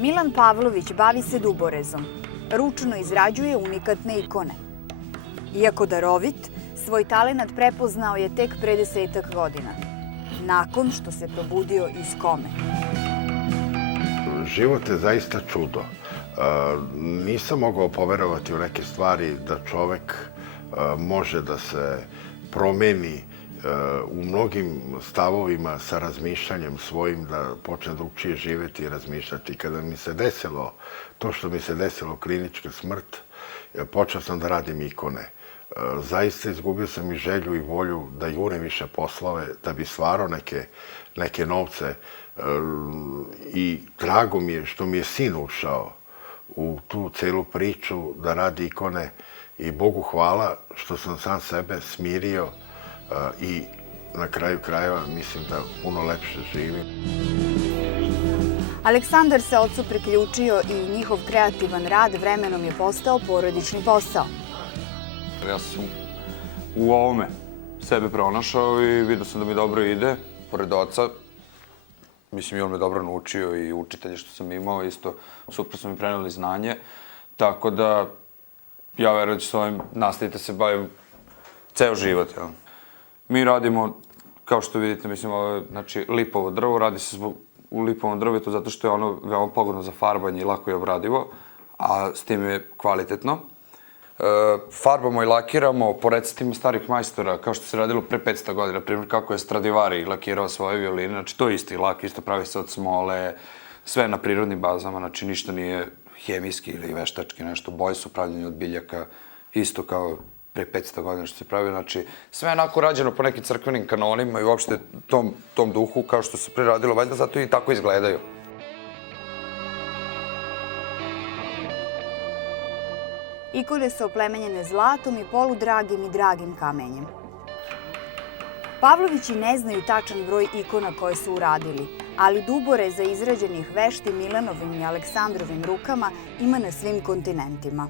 Milan Pavlović bavi se duborezom. Ručno izrađuje unikatne ikone. Iako darovit, svoj talenat prepoznao je tek pre 10-ak godina, nakon što se probudio iz kome. Život je zaista čudo. Nisam mogao poverovati u neke stvari da čovek može da se promeni u mnogim stavovima sa razmišljanjem svojim, da počne drugčije živeti i razmišljati. Kada mi se desilo to što mi se desilo, klinička smrt, počeo sam da radim ikone. Zaista izgubio sam i želju i volju da jurim više poslove, da bi stvarao neke novce. I drago mi je što mi je sin ušao u tu celu priču da radi ikone i Bogu hvala što sam sam sebe smirio i na kraju krajeva mislim da puno lepše živim. Aleksandar se ocu priključio i njihov kreativan rad vremenom je postao porodični posao. Ja sam u ovome sebe pronašao i vidio sam da mi dobro ide. Pored oca, mislim i on me dobro naučio i učitelje što sam imao, isto super su mi preneli znanje. Tako da ja verujem da ću s ovim nastaviti da se bavim ceo život. Ja. Mi radimo, kao što vidite, mislim, ovo je lipovo drvo. Radi se u lipovom drvetu zato što je ono veoma pogodno za farbanje i lako je obradivo, a s tim je kvalitetno. Farbamo i lakiramo po receptima starih majstora, kao što se radilo pre 500 godina. Naprimjer, kako je Stradivari lakirao svoje violine. Znači, to je isti lak, isto pravi se od smole, sve na prirodnim bazama. Znači, ništa nije hemijski ili veštački nešto. Boje su pravljene od biljaka, isto kao pre 500 godina što se pravi. Znači, sve je onako rađeno po nekim crkvenim kanonima i uopšte tom duhu, kao što se preradilo, valjda zato i tako izgledaju. Ikone su oplemenjene zlatom i poludragim i dragim kamenjem. Pavlovići ne znaju tačan broj ikona koje su uradili, ali duboreza izrađenih veštim Milanovim i Aleksandrovim rukama ima na svim kontinentima.